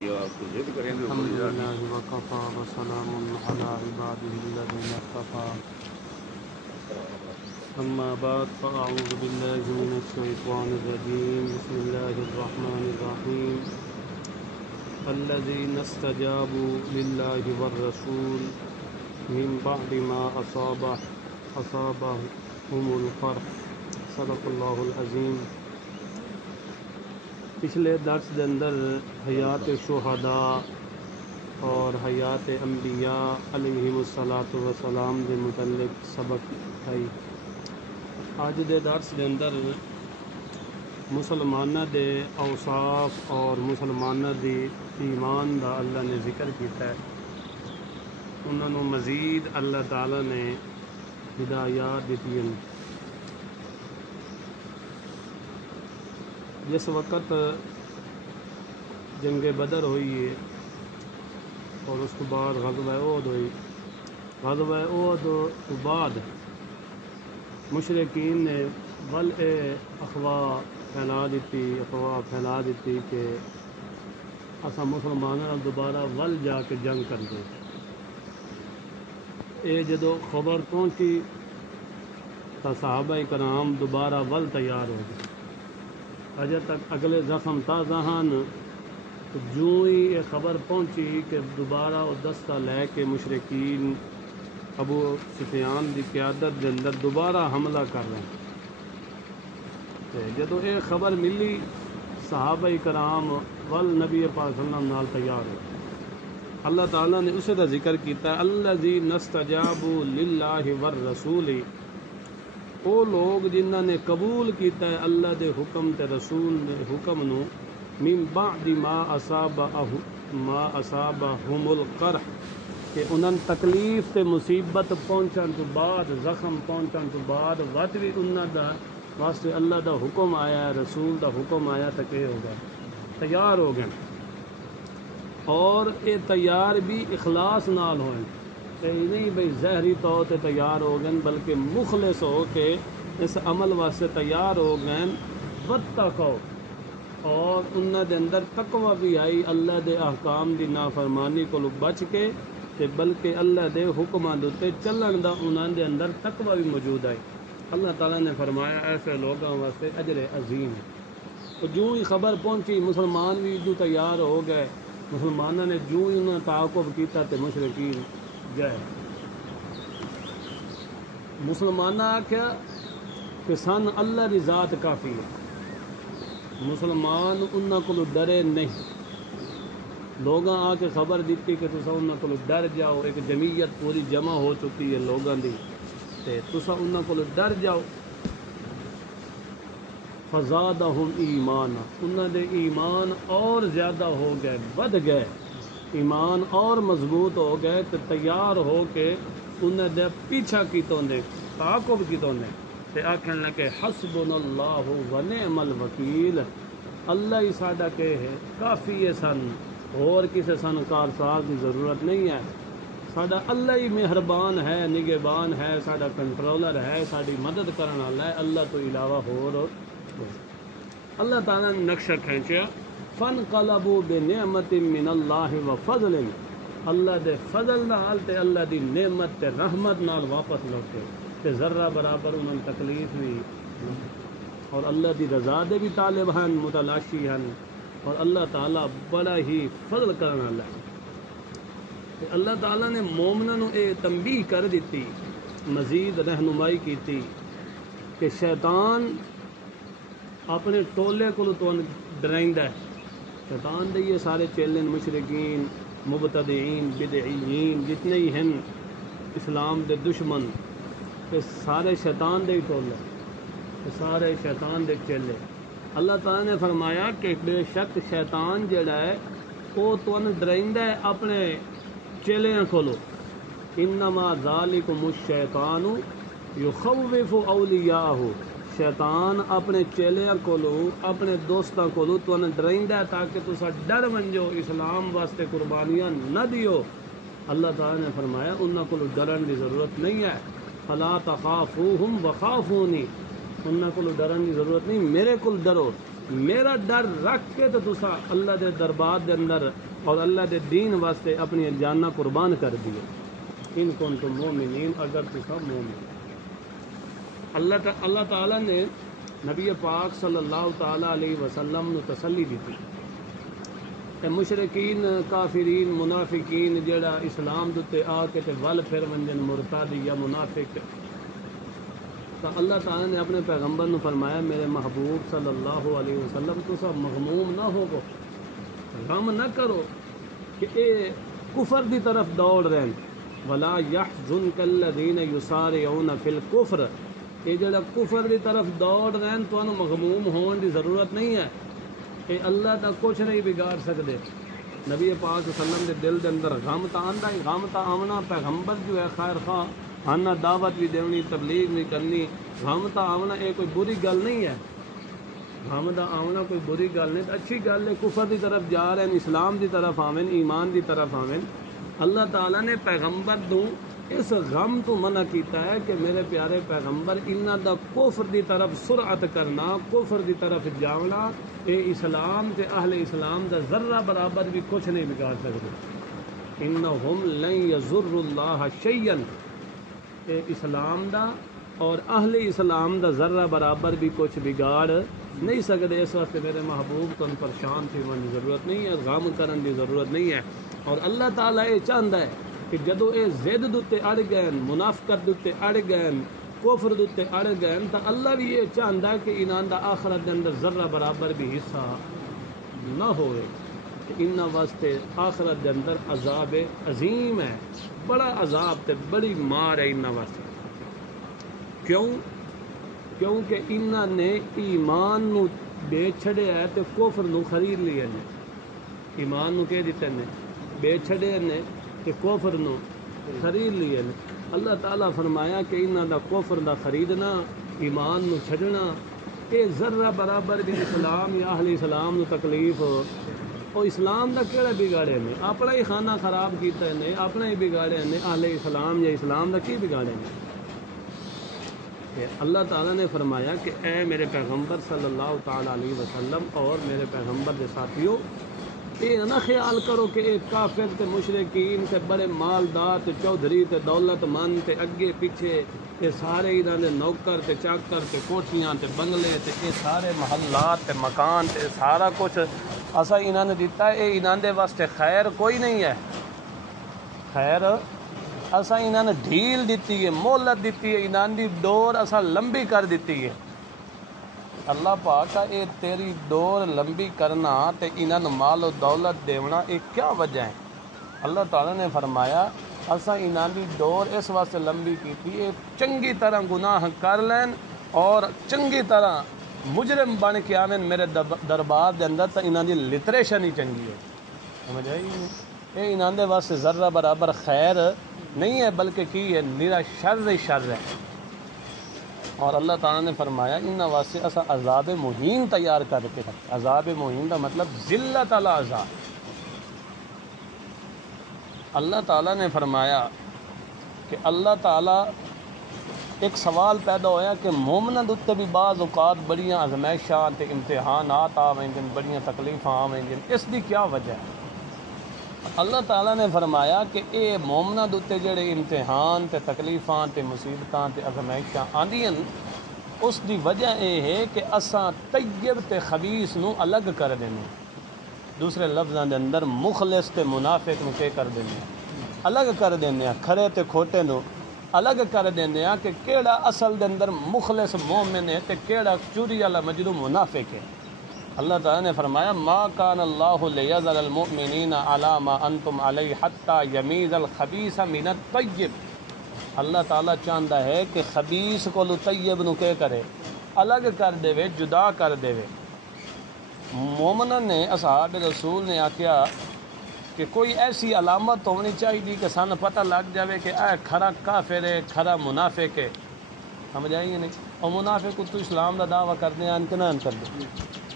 الحمد لله وكفى وسلام على عباده الذين اصطفى أما بعد فأعوذ بالله من الشيطان الرجيم بسم الله الرحمن الرحيم الذين استجابوا لله والرسول من بعد ما أصابهم القرح صدق اللہ العظیم۔ پچھلے درس کے اندر حیات شہداء اور حیات انبیاء علیہم الصلاۃ والسلام کے متعلق سبق ہے۔ اج دے درس کے اندر مسلمانوں دے اوصاف اور مسلمانوں دی ایمان دا اللہ نے ذکر کیتا ہے۔ انہوں نے مزید اللہ تعالی نے ہدایات دیتی ہیں۔ جس وقت جنگ بدر ہوئی ہے اور اس کو بعد غزوہ احد ہوئی، غزوہ احد تو بعد مشرکین نے افواہ پھیلا دیتی کہ اسا مسلمانوں دوبارہ ول جا کے جنگ کر دے۔ یہ جدو خبر پہنچی تو صحابہ کرام دوبارہ ول تیار ہو گئے۔ اجے تک اگلے زخم تازہ ہیں، جو ہی یہ خبر پہنچی کہ دوبارہ وہ دستہ لے کے مشرکین ابو سفیان کی قیادت کے اندر دوبارہ حملہ کر رہے ہیں، جدو یہ خبر ملی صحابہ کرام ول نبی پاک صلی اللہ علیہ وسلم نال تیار ہو۔ اللہ تعالیٰ نے اسے کا ذکر کیتا ہے الذین استجابوا للہ والرسول، وہ لوگ جنہوں نے قبول کیتا ہے اللہ دے حکم تے رسول دے حکم نو، من بعد ما اصابہم القرح، کہ انہوں تکلیف تے مصیبت پہنچن تو بعد، زخم پہنچن تو بعد وقت بھی انہوں دا واسطے اللہ دا حکم آیا ہے، رسول دا حکم آیا تک یہ ہو گئے، تیار ہو گئے، اور یہ تیار بھی اخلاص نال ہوئے، نہیں بھئی ظاہری طور تے تیار ہو گئے بلکہ مخلص ہو کے اس عمل واسطے تیار ہو گئے۔ واتقوا، اور انہاں دے اندر تقوی بھی آئی، اللہ دے احکام دی نافرمانی کو بچ کے تے بلکہ اللہ دے حکماں دے تے چلن دا انہاں دے اندر تقوی بھی موجود آئی۔ اللہ تعالیٰ نے فرمایا ایسے لوگوں واسطے اجر عظیم ہے۔ تو جو ہی خبر پہنچی مسلمان بھی جو تیار ہو گئے، مسلمانوں نے جو ہی انہاں تعاقب کیتا تے مشرکین جائے۔ مسلمانہ آکھیا کہ سن اللہ دی ذات کافی ہے، مسلمان انہاں کو ڈرے نہیں۔ لوگاں آ کے خبر دیتی کہ تسا انہاں کو ڈر جاؤ، ایک جمعیت پوری جمع ہو چکی ہے لوگاں دی، تے تسا انہاں کو ڈر جاؤ۔ فزادہم ایمانا، انہاں دے ایمان اور زیادہ ہو گئے، بڑھ گئے، ایمان اور مضبوط ہو گئے، تے تیار ہو کے انہیں دے پیچھا کیتوں نے، تعاقب کیتوں نے، تے آکھن لگے حسبنا اللہ و نعم الوکیل، اللہ ہی ساڈا کہ ہے کافی ہے، سن اور کسی سن کارساز کی ضرورت نہیں ہے، ساڈا اللہ ہی مہربان ہے، نگہبان ہے، ساڈا کنٹرولر ہے، ساڈی مدد کرنے والا ہے، اللہ تو علاوہ ہور۔ اللہ تعالیٰ نے نقشہ کھینچیا فانقلبوا بنعمت من اللہ و فضل، اللہ دے فضل نال تے اللہ دی نعمت تے رحمت نال واپس لوٹے، تے ذرہ برابر انہوں تکلیف بھی، اور اللہ دی رضا دے بھی طالب ہیں، متلاشی ہیں، اور اللہ تعالیٰ بڑا ہی فضل کرنے والا ہے۔ تے اللہ تعالیٰ نے مومنوں نو اے تنبیہ کر دیتی، مزید رہنمائی کیتی کہ شیطان اپنے ٹولے کو تو ڈرائندا ہے، شیطان دے یہ سارے چیلن مشرکین مبتدعین بدعیین جتنے ہی ہیں اسلام دے دشمن، کہ سارے شیطان دے ٹولے، سارے شیطان دے چیلے۔ اللہ تعالیٰ نے فرمایا کہ بے شک شیطان جڑا ہے وہ تو ڈرائندا ہے اپنے چیلیاں کولو، انما ذالکم الشیطان یخوف اولیاءہ، شیطان اپنے چیلیاں کولو اپنے دوستاں کولو تو ڈرائندا ہے تاکہ تسا ڈر منجو، اسلام واسطے قربانیاں نہ دیو۔ اللہ تعالیٰ نے فرمایا انہاں کولو ڈرن کی ضرورت نہیں ہے، فلا تخافوہم وخافونی، انہاں کو ڈرن کی ضرورت نہیں، میرے کو ڈرو، میرا ڈر رکھ کے تو تسا اللہ دے دربار دے اندر اور اللہ دے دین واسطے اپنی جاناں قربان کر دیے، ان کنتم مومنین، اگر تسا مومن۔ اللہ تعالیٰ نے نبی پاک صلی اللہ تعالیٰ علیہ وسلم نو تسلی دیتی کہ مشرکین کافرین منافقین جڑا اسلام دے آ کے تے ول پھر ونجن مرتد یا منافق، تو اللہ تعالیٰ نے اپنے پیغمبر نو فرمایا میرے محبوب صلی اللہ علیہ وسلم تسا مغموم نہ ہوگو، غم نہ کرو کہ اے کفر دی طرف دوڑ رہے ہیں، ولا يحزنك الذين يسارعون في الكفر، یہ جڑا کفر دی طرف دوڑ رہے ہیں تو مغموم ہون دی ضرورت نہیں ہے، کہ اللہ تا کچھ نہیں بگاڑ سکتے۔ نبی پاک صلی اللہ علیہ وسلم دے دل دے اندر غم تا آندا ہے، غم تا آونا پیغمبر جو ہے خیر خواہ آنا دعوت بھی دینی تبلیغ بھی کرنی، غم تا آونا یہ کوئی بری گل نہیں ہے، غم دا آونا کوئی بری گل نہیں، اچھی گل ہے، کفر دی طرف جا رہے ہیں، اسلام دی طرف آویں، ایمان دی طرف آویں۔ اللہ تعالیٰ نے پیغمبر دوں اس غم تو منع کیتا ہے کہ میرے پیارے پیغمبر انہاں دا کفر دی طرف سرعت کرنا، کفر دی طرف جاونا، اے اسلام تے اہل اسلام دا ذرہ برابر بھی کچھ نہیں بگاڑ سکتے۔ انہم لن یضر اللہ شیئا، اے اسلام دا اور اہل اسلام دا ذرہ برابر بھی کچھ بگاڑ نہیں سکتے۔ اس واسطے میرے محبوب کو پریشان تھی من کی ضرورت نہیں ہے، غم کرن دی ضرورت نہیں ہے۔ اور اللہ تعالیٰ یہ چاہتا ہے کہ جدو یہ زد دے اڑ گئے، منافقت دے اڑ گئے، کفر دے اڑ گئے، تو اللہ بھی یہ چاہتا ہے کہ انہاں دا آخرت دے اندر ذرہ برابر بھی حصہ نہ ہوئے، کہ انہاں واسطے آخرت دے اندر عذاب عظیم ہے، بڑا عذاب تے بڑی مار ہے انہاں واسطے۔ کیونکہ انہاں نے ایمان نو بے چھڑیا ہے تے کفر نو خرید لیا نے، ایمان نو کہہ دیتے نے بے چھڑے نے کہ کفر نو خرید لیے نے۔ اللہ تعالیٰ فرمایا کہ انہاں دا کفر دا خریدنا، ایمان نو چھڑنا، اے ذرہ برابر بھی اسلام یا اہل اسلام نو تکلیف ہو۔ اور اسلام دا کیڑا بگاڑے نے؟ اپنا ہی خانہ خراب کیتا ہے، اپنا ہی بگاڑے نے، اہل اسلام یا اسلام دا کی بگاڑے نے؟ اللہ تعالیٰ نے فرمایا کہ اے میرے پیغمبر صلی اللہ تعالیٰ علیہ وسلم اور میرے پیغمبر کے ساتھیوں، یہ نہ خیال کرو کہ ایک کافر تے مشرکین تے بڑے مالدار تے چودھری تے دولت مند تے اگے پیچھے تے سارے انہاں دے نوکر تے چاکر تے کوٹھیاں تے بنگلے تے یہ سارے محلات تے مکان تے سارا کچھ اسا انہاں نے دیتا ہے، یہ انہاں دے واسطے خیر کوئی نہیں ہے۔ خیر اسا انہاں نے ڈھیل دیتی ہے، مہلت دیتی ہے، انہاں دی ڈور اسا لمبی کر دیتی ہے۔ اللہ پاک اے تیری ڈور لمبی کرنا تے انہاں نوں مال و دولت دیونا، یہ کیا وجہ ہے؟ اللہ تعالیٰ نے فرمایا اسا انہاں دی ڈور اس واسطے لمبی کیتی ہے چنگی طرح گناہ کر لین اور چنگی طرح مجرم بن کے آویں میرے دربار دے اندر، تو انہاں دی لٹریشن ہی چنگی ہے۔ سمجھ آئی نہیں؟ یہ انہاں دے واسطے ذرہ برابر خیر نہیں ہے، بلکہ کی ہے نیرا شر ہی شر ہے۔ اور اللہ تعالیٰ نے فرمایا انہاں واسطے اسا عذاب مہین تیار کر کے رکھا۔ عذاب مہین کا مطلب ذلت علی عذاب۔ اللہ تعالیٰ نے فرمایا کہ اللہ تعالیٰ ایک سوال پیدا ہویا کہ مومناں دے بھی بعض اوقات بڑیاں آزمائشاں تے امتحانات آویں، بڑیاں تکلیفاں آویں، اس دی کیا وجہ ہے؟ اللہ تعالیٰ نے فرمایا کہ اے مومناں دے جڑے امتحان تے تکلیفاں تے مصیبتاں تے آزمائشاں آندیاں، اس دی وجہ یہ ہے کہ اساں طیب تے خبیث نو الگ کر دینے، دوسرے لفظاں دے اندر مخلص تے منافق نو کہ کر دینے، الگ کر دینے، کھرے تے کھوٹے نو الگ کر دینے کہ کیڑا اصل دے اندر مخلص مومن ہے تے کیڑا چوری والا مجرم منافق ہے۔ اللہ تعالیٰ نے فرمایا ما کان اللہ لیذر المؤمنین علی ما انتم علیہ حتی یمیز الخبیث من الطیب۔ اللہ تعالیٰ چاہتا ہے کہ خبیث کو طیب نو کہ کرے، الگ کر دے، جدا کر دے۔ مومنوں نے اصحاب رسول نے آکھیا کہ کوئی ایسی علامت ہونی چاہیے کہ سان پتہ لگ جاوے کہ اے کھرا کافر ہے، کھرا منافق ہے۔ سمجھ آئی نہیں؟ اور منافق تو اسلام دا دعویٰ کرتے ہیں کہ نہ کرتے؟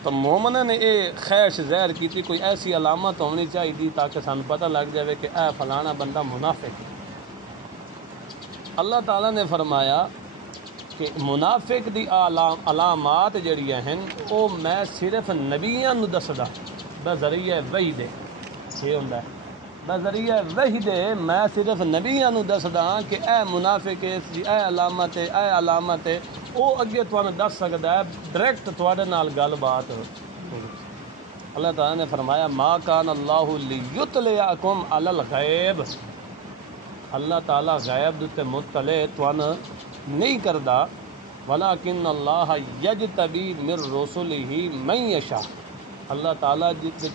تو مومنوں نے یہ خیش ظاہر کی تھی کوئی ایسی علامت ہونی چاہیے تاکہ سان پتہ لگ جاوے کہ اے فلانا بندہ منافق ہے۔ اللہ تعالیٰ نے فرمایا کہ منافق دی علامات جڑیاں ہیں وہ میں صرف نبیاں نو دسدا بذریعہ وحی دے، یہ ہوندا ہے بذریعہ وحی دے میں صرف نبیاں نو دسدا کہ اے منافق اے علامت ہے اے علامت ہے، وہ اگے تانوں دس سکدا ہے ڈائریکٹ تواڈے نال گل بات۔ اللہ تعالیٰ نے فرمایا ما کان اللہ لیطلعکم علی الغیب، اللہ تعالیٰ غیب دے مطلع تانوں نہیں کردا، ولیکن اللہ یجتبی من رسلہ من یشاء، اللہ تعالیٰ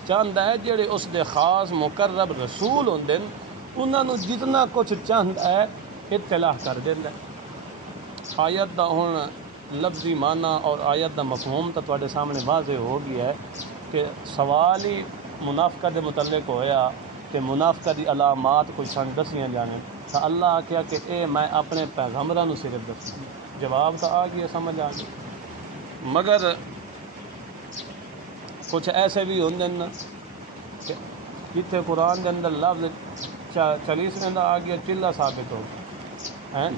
چاہتا ہے جڑے اس دے خاص مقرب رسول ہوندے انہاں نو جتنا کچھ چاہتا ہے اطلاع کر دیندا ہے۔ آیت دا ہن لفظی معنی اور آیت دا مفہوم تو تواڈے سامنے واضح ہو گیا ہے کہ سوال ہی منافقہ دے متعلق ہویا کہ منافقہ دی علامات کوئی سن دسیاں جانے، تو اللہ آکھیا کہ اے میں اپنے پیغمبراں نو صرف دسوں، جواب تو آ گیا، سمجھ آ گئی۔ مگر کچھ ایسے بھی ہوندے نا کہ جتھے قرآن دے اندر لفظ چلیسویں دا آ گیا چلا ثابت ہو گیا،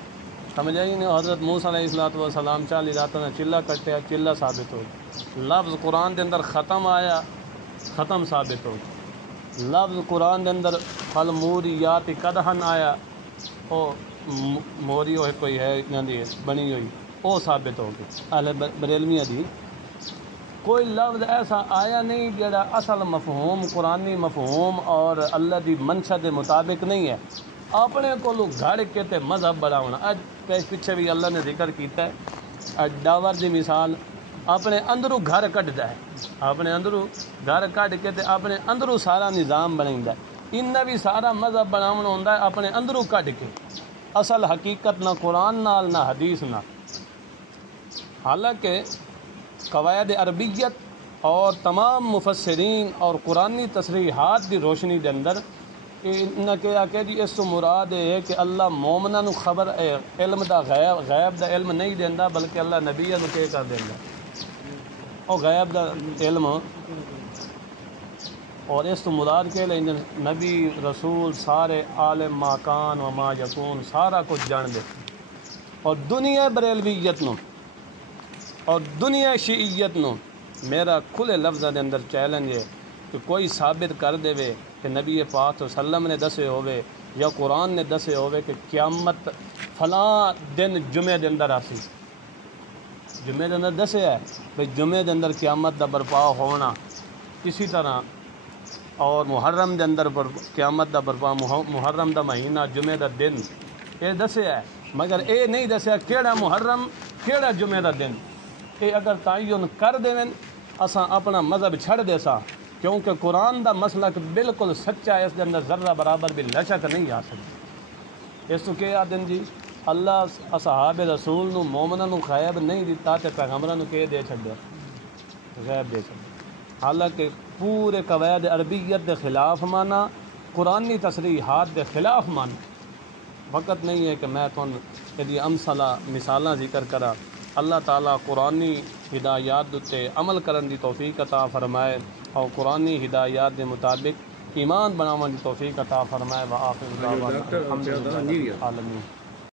سمجھ آئی نہیں؟ حضرت موسیٰ علیہ السلام 40 راتوں نے چلا کٹیا، چلا ثابت ہو گیا۔ لفظ قرآن دے اندر ختم آیا، ختم ثابت ہو گیا۔ لفظ قرآن دے اندر فالموریات قدحن آیا، او موری ہوئے کوئی ہے بنی ہوئی، وہ ثابت ہو گئی۔ اہل بریلویہ دی کوئی لفظ ایسا آیا نہیں جڑا اصل مفہوم قرآنی مفہوم اور اللہ دی منشا دے مطابق نہیں ہے، اپنے کو گھڑ کے تے مذہب بڑھاونا۔ اج پیچھے بھی اللہ نے ذکر کیتا ہے، ڈاور دی مثال اپنے اندروں گھر کٹدا ہے، اپنے اندروں گھر کٹ کے تے اپنے اندروں سارا نظام بنائندا ہے۔ انہاں بھی سارا مذہب بناونا ہوندا ہے اپنے اندروں کٹ کے، اصل حقیقت نہ قرآن نال نہ حدیث نہ۔ حالانکہ قواعد عربیت اور تمام مفسرین اور قرآنی تصریحات دی روشنی دے اندر انہاں کہا کہ جی اس تو مراد ہے کہ اللہ مومناں نو خبر علم دا غیب دا علم نہیں دیندا، بلکہ اللہ نبیاں نو کہہ کر دیندا او غیب دا علم، اور اس تو مراد کہ نبی رسول سارے عالم ما کان و ما یکون سارا کچھ جان دے۔ اور دنیا بریلویت نو اور دنیا شیعیت نو میرا کھلے لفظاں دے اندر چیلنج ہے کہ کوئی ثابت کر دے کہ نبی پاک صلی اللہ علیہ وسلم نے دسے ہوئے یا قرآن نے دسے ہوئے کہ قیامت فلاں دن جمعے دے اندر آسی، جمعے دے اندر دسے ہے بھئی جمعے دے اندر قیامت دا برپا ہونا، اسی طرح اور محرم دے اندر قیامت دا برپا، محرم دا مہینہ جمعے دا دن، یہ دسے ہے، مگر اے نہیں دسیا کیڑا محرم کیڑا جمعے دا دن۔ یہ اگر تعین کر دیں اساں اپنا مذہب چھڑ دے سا، کیونکہ قرآن دا مسلک بالکل سچا ہے، اس دے اندر ذرہ برابر بھی لچک نہیں آ سکتی۔ اس تو کیا دن جی اللہ اصحاب رسول نو مومناں نو غیب نہیں دیتا تے پیغمبراں نو کہ دے چھڈیا، غیب دے چھڈیا۔ حالانکہ پورے قواعد عربیت دے خلاف مانا، قرآنی تصریحات دے خلاف مانا۔ وقت نہیں ہے کہ میں تھون یہ امثلہ مثالاں ذکر کرا۔ اللہ تعالیٰ قرآنی ہدایات تے عمل کرن دی توفیق عطا فرمائے اور قرآنی ہدایات دے مطابق ایمان بناون دی توفیق عطا فرمائے۔ وآخر دعوانا الحمدللہ رب العالمین۔